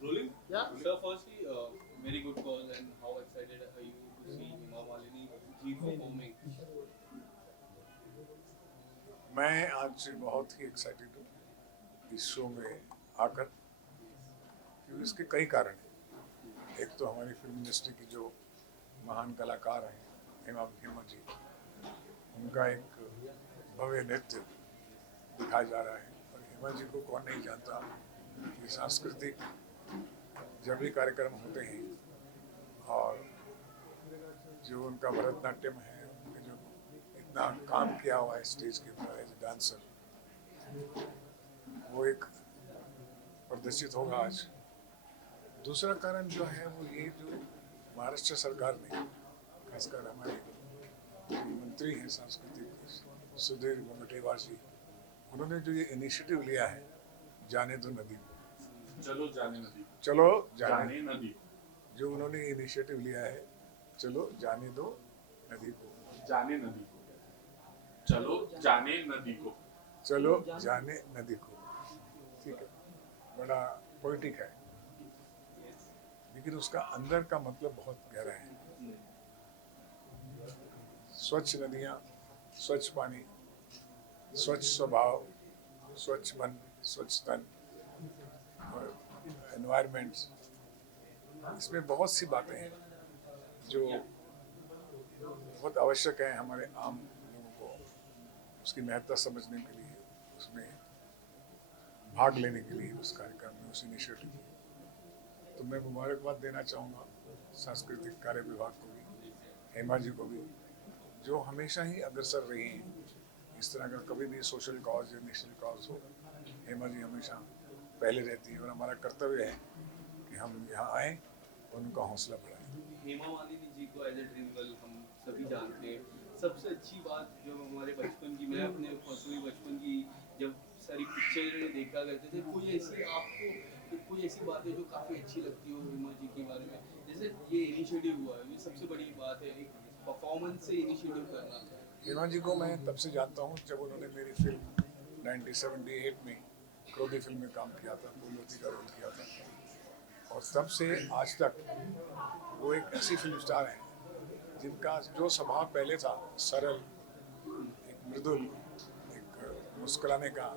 Rolling? Yeah. Sir, firstly, very good cause, and how excited are you to see Hema Malini ji performing? मैं आज बहुत ही excited हूँ इस show में आकर, क्योंकि इसके कई कारण हैं। एक तो हमारी फिल्म इंडस्ट्री की जो महान कलाकार हैं हेमा जी, उनका एक भव्य नृत्य दिखाया जा रहा है। और हेमा जी को कौन नहीं जानता कि सांस्कृतिक जब भी कार्यक्रम होते हैं और जो उनका भरतनाट्यम है, उनके जो इतना काम किया हुआ है स्टेज के ऊपर एज ए डांसर, वो एक प्रदर्शित होगा आज। दूसरा कारण जो है वो ये, जो महाराष्ट्र सरकार ने, खासकर हमारे मंत्री हैं सांस्कृतिक सुधीर मुनगंटीवार जी, उन्होंने जो ये इनिशिएटिव लिया है, जाने दो नदी को, चलो जाने नदी, चलो जाने नदी, जो उन्होंने इनिशिएटिव लिया है, चलो जाने दो नदी को, जाने नदी को, चलो जाने नदी को, चलो जाने नदी को। ठीक है, बड़ा पोइटिक है, लेकिन उसका अंदर का मतलब बहुत गहरा है। स्वच्छ नदियाँ, स्वच्छ पानी, स्वच्छ स्वभाव, स्वच्छ मन, स्वच्छ तन और एनवायरमेंट्स, इसमें बहुत सी बातें हैं जो बहुत आवश्यक है हमारे आम लोगों को उसकी महत्ता समझने के लिए, उसमें भाग लेने के लिए, उस कार्यक्रम में, उस इनिशिएटिव में। तो मैं मुबारकबाद देना चाहूँगा सांस्कृतिक कार्य विभाग को भी, हेमा जी को भी, जो हमेशा ही अग्रसर रही हैं। इस तरह का कभी भी सोशल कॉज या नेशनल कॉज हो, हेमा जी हमेशा पहले रहती है। और हमारा कर्तव्य है कि हम यहाँ आएँ और उनका हौसला बढ़ाएं। हेमा मालिनी जी को एज ए ड्रीम गर्ल हम सभी जानते हैं। सबसे अच्छी बात जो हमारे बचपन की, मैं अपने पर्सनली बचपन की जब सारी पिक्चर देखा करते थे, कोई ऐसी आपको कोई ऐसी बात है जो काफ़ी अच्छी लगती हो हेमा जी के बारे में? जैसे ये इनिशिएटिव हुआ है, ये सबसे बड़ी बात है, एक परफॉर्मेंस से इनिशिएटिव करना। हेमा जी को मैं तब से जानता हूँ जब उन्होंने मेरी फिल्म 1978 में क्रोधी फिल्म में काम किया था, फूलवती का रोल किया था। और तब से आज तक वो एक ऐसी फिल्म स्टार हैं जिनका जो स्वभाव पहले था, सरल, एक मृदुल, एक मुस्कुराने का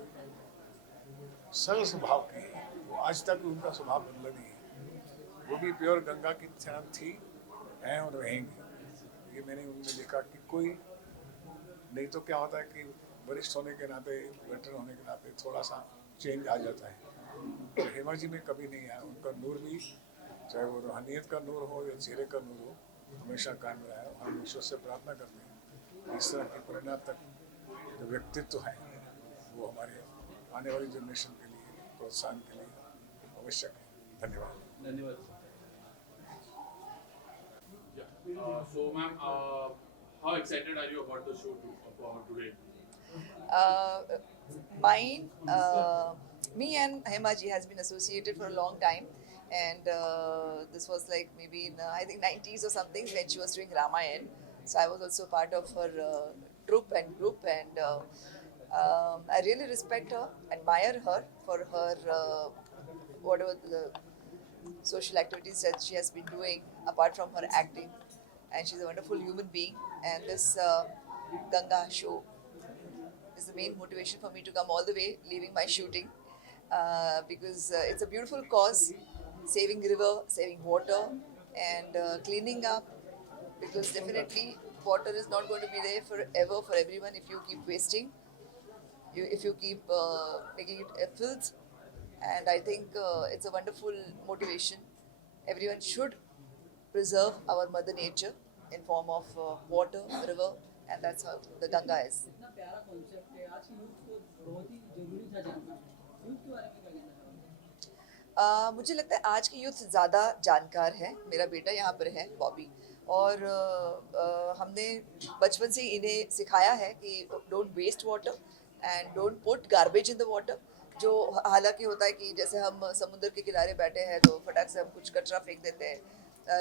सरल स्वभाव की, वो आज तक उनका स्वभाव बदला नहीं है। वो भी प्योर गंगा की तरह थी, हैं और रहेंगी। ये मैंने उनमें देखा कि कोई नहीं तो क्या होता है कि वरिष्ठ होने के नाते, वेटरन होने के नाते थोड़ा सा चेंज आ जाता है। तो हेमा जी में कभी नहीं आया। उनका नूर भी, चाहे वो रूहानियत का नूर हो या चेहरे का नूर हो, हमेशा कायम रहा है। हम ईश्वर से प्रार्थना करते हैं इस तरह के परिणाम तक जो व्यक्तित्व है वो हमारे आने वाली जनरेशन के लिए प्रोत्साहन के लिए आवश्यक है। धन्यवाद। धन्यवाद। So, ma'am, how excited are you about the show today? Uh, me and Hemaji has been associated for a long time, and this was like maybe in I think 90s or something when she was doing Ramayan. So I was also part of her troupe and group, and I really respect her, admire her for her whatever the social activities that she has been doing apart from her acting, and she's a wonderful human being. And this Ganga show is the main motivation for me to come all the way, leaving my shooting, because it's a beautiful cause, saving river, saving water, and cleaning up. Because definitely water is not going to be there forever for everyone if you keep wasting, if you keep making it a filth. And I think it's a wonderful motivation. Everyone should preserve our mother nature in form of water, river, and that's how the Ganga is. इतना प्यारा concept है, आज की youth को बहुत ही जरूरी था जानना। यूथ के बारे में क्या कहना चाहोगे? मुझे लगता है आज की यूथ ज़्यादा जानकार है। मेरा बेटा यहाँ पर है, बॉबी, और हमने बचपन से ही इन्हें सिखाया है कि don't waste water and don't put garbage in the water. जो हालांकि होता है कि जैसे हम समुद्र के किनारे बैठे हैं तो फटाक से हम कुछ कचरा फेंक देते हैं,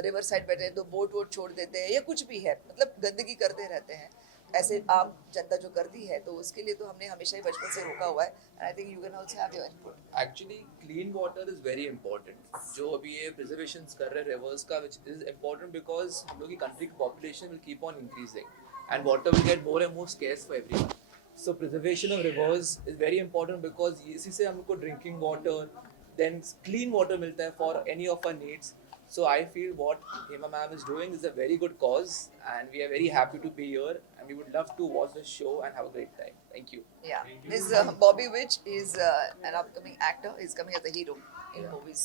रिवर साइड बैठे हैं तो बोट वोट छोड़ देते हैं, या कुछ भी है, मतलब गंदगी करते रहते हैं। ऐसे आम जनता जो करती है, तो उसके लिए तो हमने हमेशा ही बचपन से रोका हुआ है. And I think you can also have your input. Actually clean water is very important. जो अभी ये प्रिजर्वेशन कर रहे हैं रिवर्स का, विच इज़ इम्पॉर्टेंट बिकॉज हम लोग की कंट्री की population will keep on increasing and water will get more and more scarce for everyone. So preservation of rivers is very important because इसी से हमको drinking water then clean water मिलता है for any of our needs. So I feel what Hema ma'am is doing is a very good cause, and we are very happy to be here, and we would love to watch the show and have a great time. Thank you. Yeah, Ms. Bobby Witch is an upcoming actor. He's coming as a hero in movies.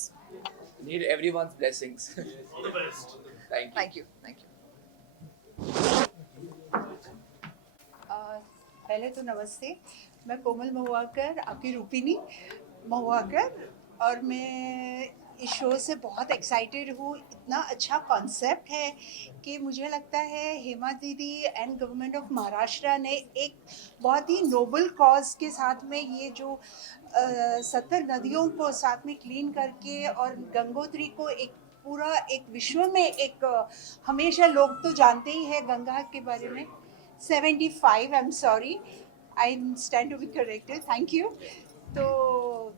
Need everyone's blessings. All the best. Thank you. Thank you, thank you. पहले तो नमस्ते. मैं कोमल महुआकर, आपकी रूपिनी महुआकर, और मैं इस show से बहुत एक्साइटेड हूँ. इतना अच्छा कॉन्सेप्ट है कि मुझे लगता है हेमा दीदी एंड गवर्नमेंट ऑफ महाराष्ट्र ने एक बहुत ही नोबल कॉज के साथ में ये जो 70 नदियों को साथ में क्लीन करके और गंगोत्री को एक पूरा एक विश्व में एक हमेशा लोग तो जानते ही हैं गंगा के बारे में. 75, I am sorry, I stand to be corrected. Thank you. तो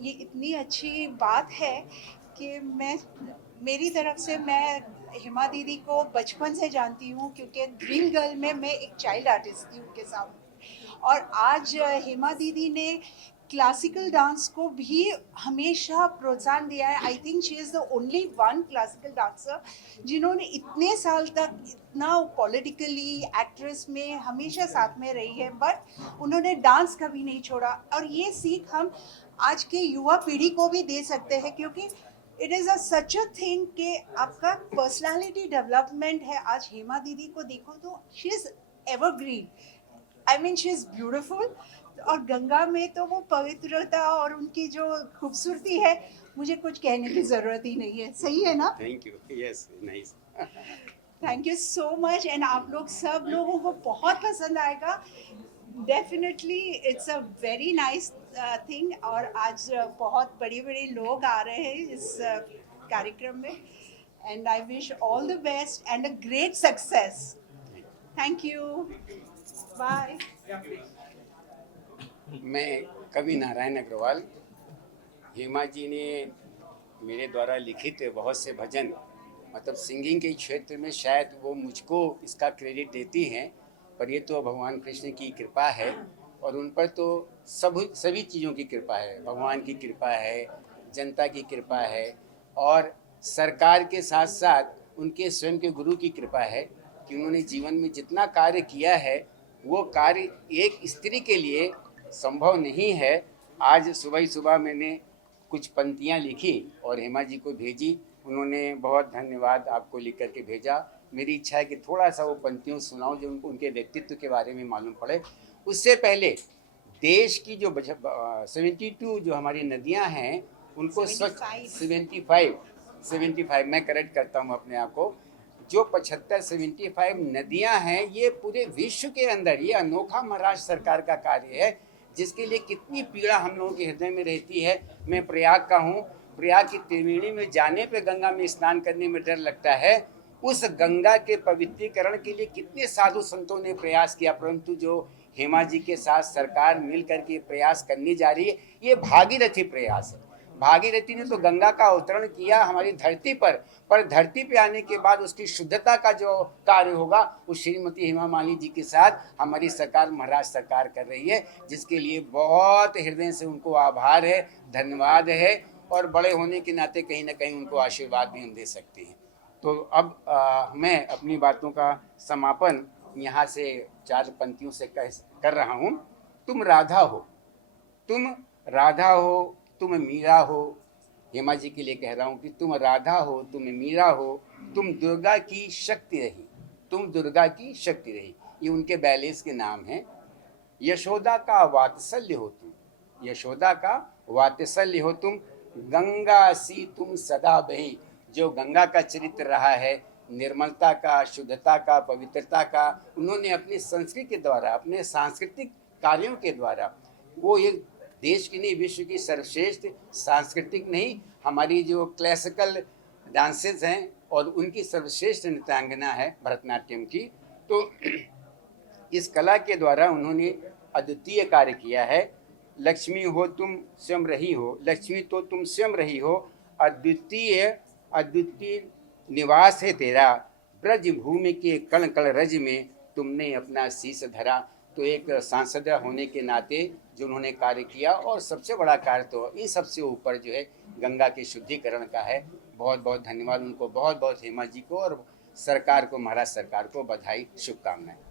ये इतनी अच्छी बात है कि मेरी तरफ से मैं हेमा दीदी को बचपन से जानती हूँ, क्योंकि ड्रीम गर्ल में मैं एक चाइल्ड आर्टिस्ट थी उनके सामने. और आज हेमा दीदी ने क्लासिकल डांस को भी हमेशा प्रोत्साहन दिया है. I think she is the only one classical dancer जिन्होंने इतने साल तक इतना पॉलिटिकली एक्ट्रेस में हमेशा साथ में रही है, बट उन्होंने डांस कभी नहीं छोड़ा. और ये सीख हम आज के युवा पीढ़ी को भी दे सकते हैं, क्योंकि it is such a thing कि आपका पर्सनालिटी डेवलपमेंट है. आज हेमा दीदी को देखो तो she is evergreen. I mean she is beautiful. और गंगा में तो वो पवित्रता और उनकी जो खूबसूरती है, मुझे कुछ कहने की ज़रूरत ही नहीं है. सही है ना? Thank you. Yes, nice. Thank you so much. And आप लोग सब लोगों को बहुत पसंद आएगा. Definitely it's a very nice thing. और आज बहुत बड़े बड़े लोग आ रहे हैं इस कार्यक्रम में. And I wish all the best and a great success. Thank you. Bye. मैं कवि नारायण अग्रवाल. हेमा जी ने मेरे द्वारा लिखित बहुत से भजन, मतलब सिंगिंग के क्षेत्र में शायद वो मुझको इसका क्रेडिट देती हैं, पर ये तो भगवान कृष्ण की कृपा है. और उन पर तो सभी चीज़ों की कृपा है. भगवान की कृपा है, जनता की कृपा है, और सरकार के साथ साथ उनके स्वयं के गुरु की कृपा है कि उन्होंने जीवन में जितना कार्य किया है वो कार्य एक स्त्री के लिए संभव नहीं है. आज सुबह ही सुबह मैंने कुछ पंक्तियाँ लिखी और हेमा जी को भेजी. उन्होंने बहुत धन्यवाद आपको लिख करके भेजा. मेरी इच्छा है कि थोड़ा सा वो पंक्तियों सुनाऊं जो उनके व्यक्तित्व के बारे में मालूम पड़े. उससे पहले देश की जो 72 जो हमारी नदियां हैं उनको स्वच्छ 75 मैं करेक्ट करता हूं अपने आप को. जो 75 नदियां हैं ये पूरे विश्व के अंदर, ये अनोखा महाराष्ट्र सरकार का कार्य है जिसके लिए कितनी पीड़ा हम लोगों के हृदय में रहती है. मैं प्रयाग का हूँ. प्रयाग की त्रिवेणी में जाने पे गंगा में स्नान करने में डर लगता है. उस गंगा के पवित्रीकरण के लिए कितने साधु संतों ने प्रयास किया, परंतु जो हेमा जी के साथ सरकार मिल करके प्रयास करनी जा रही है, ये भागीरथी प्रयास है. भागीरथी ने तो गंगा का अवतरण किया हमारी धरती पर धरती पे आने के बाद उसकी शुद्धता का जो कार्य होगा वो श्रीमती हेमा मालिनी जी के साथ हमारी सरकार, महाराष्ट्र सरकार कर रही है, जिसके लिए बहुत हृदय से उनको आभार है, धन्यवाद है. और बड़े होने के नाते कहीं ना कहीं उनको आशीर्वाद भी हम दे सकते हैं. तो अब मैं अपनी बातों का समापन यहाँ से 4 पंक्तियों से कर रहा हूँ. तुम राधा हो, तुम राधा हो, तुम मीरा हो. हेमा जी के लिए कह रहा हूँ कि तुम राधा हो, तुम मीरा हो, तुम दुर्गा की शक्ति रही, तुम दुर्गा की शक्ति रही. ये उनके बैलेंस के नाम हैं. यशोदा का वात्सल्य हो तुम, यशोदा का वात्सल्य हो तुम. गंगा सी तुम सदा बही. जो गंगा का चरित्र रहा है, निर्मलता का, शुद्धता का, पवित्रता का, उन्होंने अपनी संस्कृति के द्वारा, अपने सांस्कृतिक कार्यों के द्वारा, वो एक देश की नहीं विश्व की सर्वश्रेष्ठ सांस्कृतिक नहीं, हमारी जो क्लासिकल डांसेस हैं और उनकी सर्वश्रेष्ठ नृत्यांगना है भरतनाट्यम की. तो इस कला के द्वारा उन्होंने अद्वितीय कार्य किया है। लक्ष्मी हो तुम स्वयं रही हो, लक्ष्मी तो तुम स्वयं रही हो, अद्वितीय अद्वितीय निवास है तेरा, ब्रज भूमि के कण कण रज में तुमने अपना शीश धरा। तो एक सांसद होने के नाते जो उन्होंने कार्य किया, और सबसे बड़ा कार्य तो इन सबसे ऊपर जो है गंगा के शुद्धिकरण का है। बहुत बहुत धन्यवाद उनको, बहुत बहुत हेमा जी को और सरकार को, महाराष्ट्र सरकार को बधाई, शुभकामनाएं।